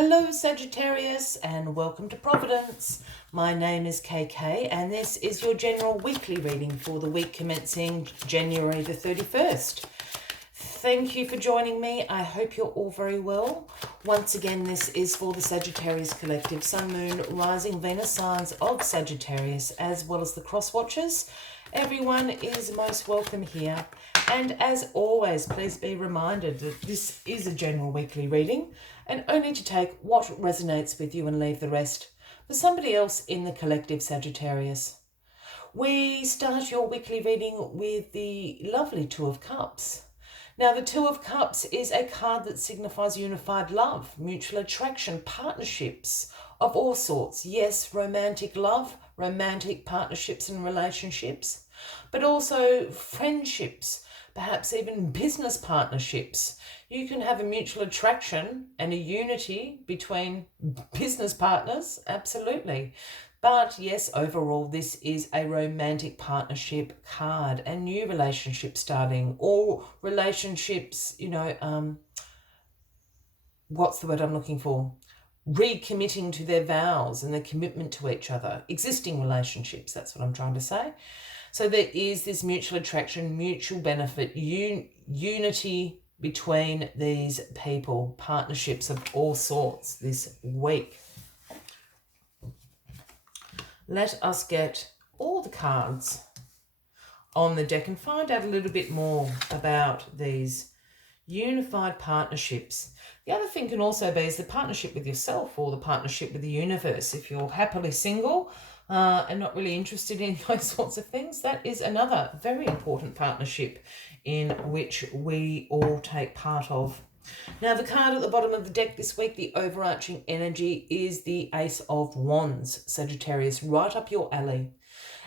Hello Sagittarius and welcome to Providence. My name is KK and this is your general weekly reading for the week commencing January the 31st. Thank you for joining me. I hope you're all very well. Once again, this is for the Sagittarius Collective, Sun, Moon, Rising, Venus signs of Sagittarius, as well as the cross watchers. Everyone is most welcome here. And as always, please be reminded that this is a general weekly reading and only to take what resonates with you and leave the rest for somebody else in the collective Sagittarius. We start your weekly reading with the lovely Two of Cups. Now, the Two of Cups is a card that signifies unified love, mutual attraction, partnerships of all sorts. Yes, romantic love, romantic partnerships and relationships, but also friendships, perhaps even business partnerships. You can have a mutual attraction and a unity between business partners, absolutely. But yes, overall, this is a romantic partnership card, a new relationship starting, or relationships, what's the word I'm looking for? Recommitting to their vows and their commitment to each other. Existing relationships, that's what I'm trying to say. So there is this mutual attraction, mutual benefit, unity between these people, partnerships of all sorts this week. Let us get all the cards on the deck and find out a little bit more about these unified partnerships. The other thing can also be is the partnership with yourself or the partnership with the universe. If you're happily single and not really interested in those sorts of things, that is another very important partnership in which we all take part of. Now, the card at the bottom of the deck this week, the overarching energy, is the Ace of Wands, Sagittarius, right up your alley.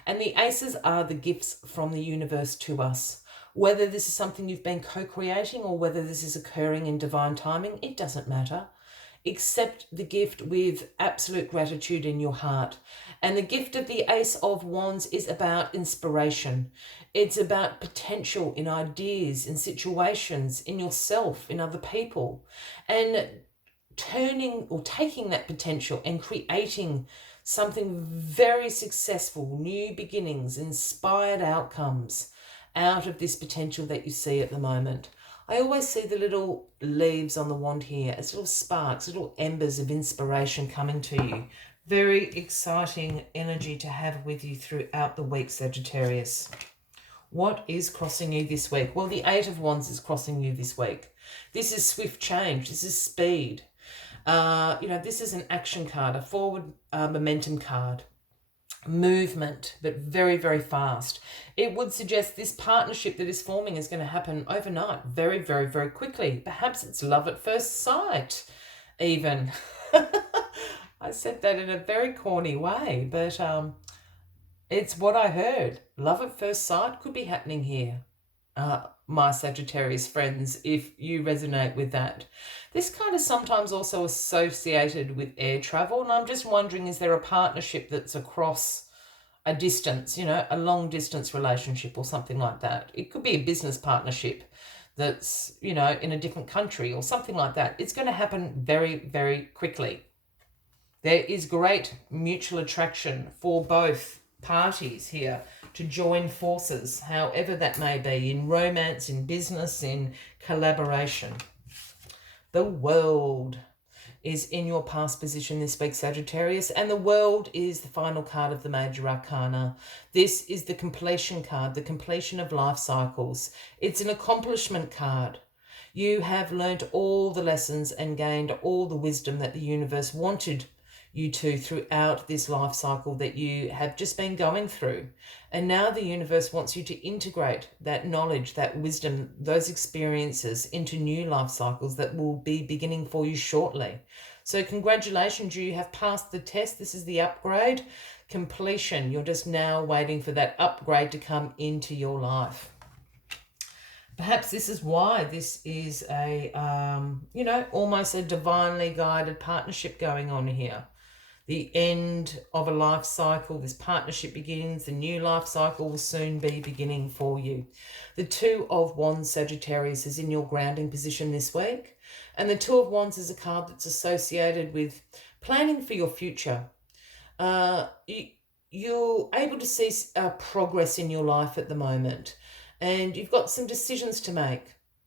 And the aces are the gifts from the universe to us. Whether this is something you've been co-creating or whether this is occurring in divine timing, it doesn't matter. Accept the gift with absolute gratitude in your heart. And the gift of the Ace of Wands is about inspiration. It's about potential in ideas, in situations, in yourself, in other people. And turning or taking that potential and creating something very successful, new beginnings, inspired outcomes out of this potential that you see at the moment. I always see the little leaves on the wand here as little sparks, little embers of inspiration coming to you. Very exciting energy to have with you throughout the week, Sagittarius. What is crossing you this week? Well, the Eight of Wands is crossing you this week. This is swift change. This is speed. This is an action card, a forward momentum card. Movement, but very, very fast. It would suggest this partnership that is forming is going to happen overnight, very, very, very quickly. Perhaps it's love at first sight, even. I said that in a very corny way, but it's what I heard. Love at first sight could be happening here. My Sagittarius friends, if you resonate with that. This card is sometimes also associated with air travel, and I'm just wondering, is there a partnership that's across a distance, a long distance relationship or something like that? It could be a business partnership that's, in a different country or something like that. It's going to happen very, very quickly. There is great mutual attraction for both parties here to join forces, however that may be, in romance, in business, in collaboration. The World is in your past position this week, Sagittarius, and the World is the final card of the major arcana. This is the completion card, the completion of life cycles. It's an accomplishment card. You have learnt all the lessons and gained all the wisdom that the universe wanted you to throughout this life cycle that you have just been going through. And now the universe wants you to integrate that knowledge, that wisdom, those experiences into new life cycles that will be beginning for you shortly. So congratulations, you have passed the test. This is the upgrade, completion. You're just now waiting for that upgrade to come into your life. Perhaps this is why this is a, almost a divinely guided partnership going on here. The end of a life cycle, this partnership begins, the new life cycle will soon be beginning for you. The Two of Wands, Sagittarius, is in your grounding position this week. And the Two of Wands is a card that's associated with planning for your future. You're able to see progress in your life at the moment, and you've got some decisions to make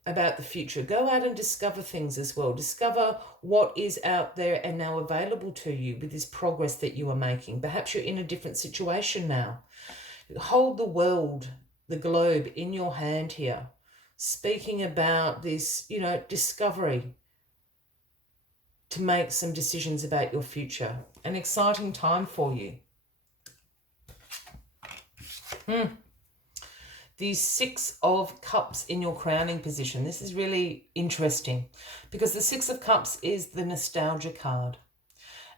about the future. Go out and discover things as well. Discover what is out there and now available to you with this progress that you are making. Perhaps you're in a different situation now. Hold the world, the globe in your hand here, speaking about this, discovery to make some decisions about your future. An exciting time for you. The Six of Cups in your crowning position. This is really interesting because the Six of Cups is the nostalgia card.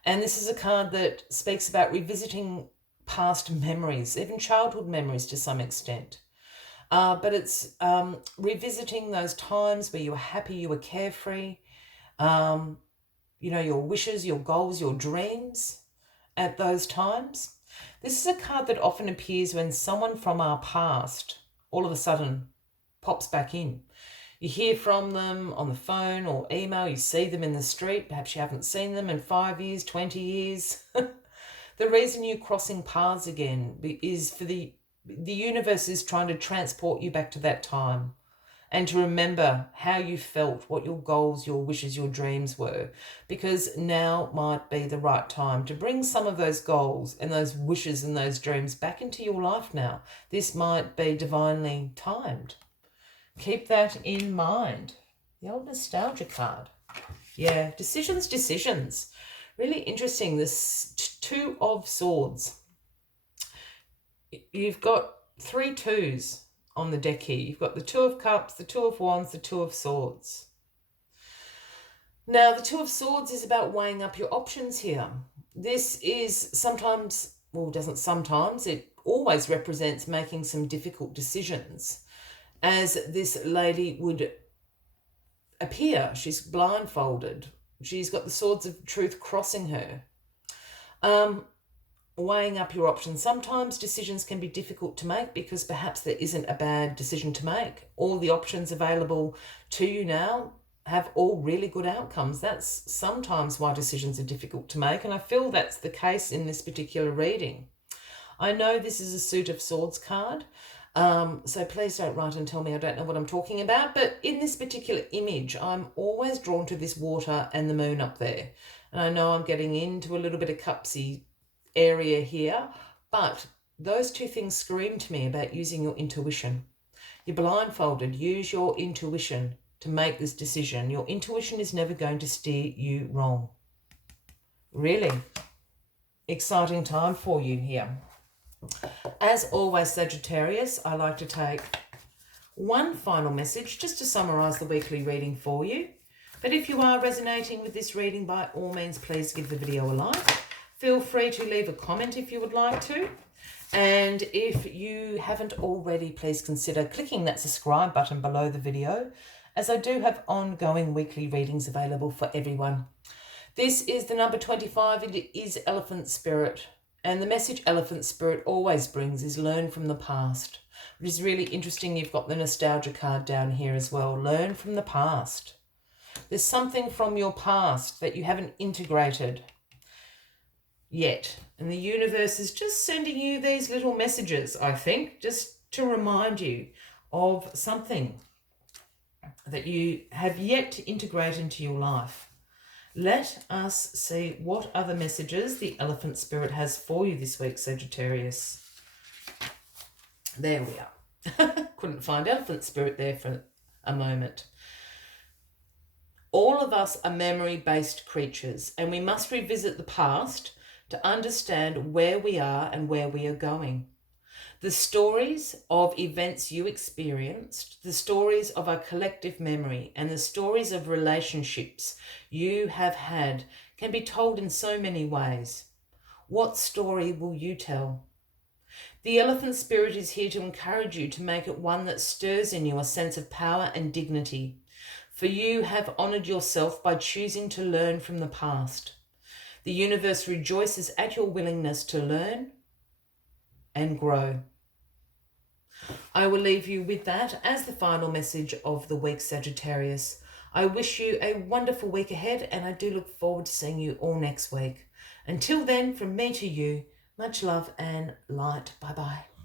And this is a card that speaks about revisiting past memories, even childhood memories to some extent. But it's revisiting those times where you were happy, you were carefree, your wishes, your goals, your dreams at those times. This is a card that often appears when someone from our past all of a sudden pops back in. You hear from them on the phone or email, you see them in the street, perhaps you haven't seen them in 5 years, 20 years. The reason you're crossing paths again is for the universe is trying to transport you back to that time and to remember how you felt, what your goals, your wishes, your dreams were, because now might be the right time to bring some of those goals and those wishes and those dreams back into your life now. This might be divinely timed. Keep that in mind. The old nostalgia card. Yeah, decisions. Really interesting. This Two of Swords. You've got 3 twos on the deck here. You've got the Two of Cups, the Two of Wands, the Two of Swords. Now, the Two of Swords is about weighing up your options here. This is it always represents making some difficult decisions, as this lady would appear. She's blindfolded. She's got the swords of truth crossing her. Weighing up your options. Sometimes decisions can be difficult to make because perhaps there isn't a bad decision to make. All the options available to you now have all really good outcomes. That's sometimes why decisions are difficult to make, and I feel that's the case in this particular reading. I know this is a Suit of Swords card, so please don't write and tell me I don't know what I'm talking about, but in this particular image, I'm always drawn to this water and the moon up there. And I know I'm getting into a little bit of cupsy area here, but those two things scream to me about using your intuition. You're blindfolded. Use your intuition to make this decision. Your intuition is never going to steer you wrong. Really exciting time for you here. As always, Sagittarius, I like to take one final message just to summarize the weekly reading for you. But if you are resonating with this reading, by all means, please give the video a like. Feel free to leave a comment if you would like to. And if you haven't already, please consider clicking that subscribe button below the video, as I do have ongoing weekly readings available for everyone. This is the number 25. It is Elephant Spirit. And the message Elephant Spirit always brings is learn from the past. It is really interesting. You've got the nostalgia card down here as well. Learn from the past. There's something from your past that you haven't integrated yet, and the universe is just sending you these little messages, I think, just to remind you of something that you have yet to integrate into your life. Let us see what other messages the Elephant Spirit has for you this week, Sagittarius. There we are. Couldn't find Elephant Spirit there for a moment. All of us are memory-based creatures, and we must revisit the past to understand where we are and where we are going. The stories of events you experienced, the stories of our collective memory, and the stories of relationships you have had can be told in so many ways. What story will you tell? The Elephant Spirit is here to encourage you to make it one that stirs in you a sense of power and dignity, for you have honoured yourself by choosing to learn from the past. The universe rejoices at your willingness to learn and grow. I will leave you with that as the final message of the week, Sagittarius. I wish you a wonderful week ahead, and I do look forward to seeing you all next week. Until then, from me to you, much love and light. Bye-bye.